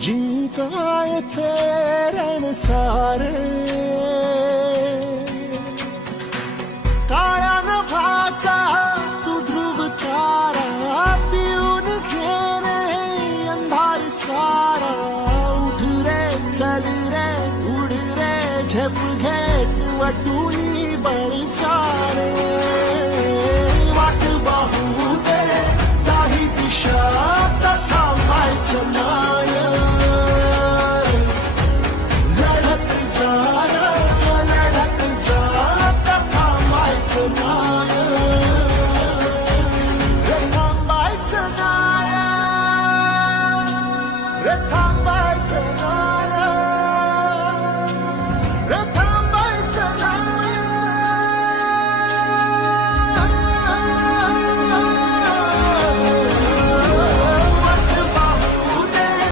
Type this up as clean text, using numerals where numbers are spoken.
जिंकायचे रण सारे काळ्या नभाचा तू ध्रुव तारा पिऊन घेणे अंधार सारा उठ रे चल रे उड रे झेप घेत वटुनी बळ सारे वाट पाहू दे काही दिशा थांबायचं नाय लढत जा थांबायचं नाय रे थांबायचं नाय रे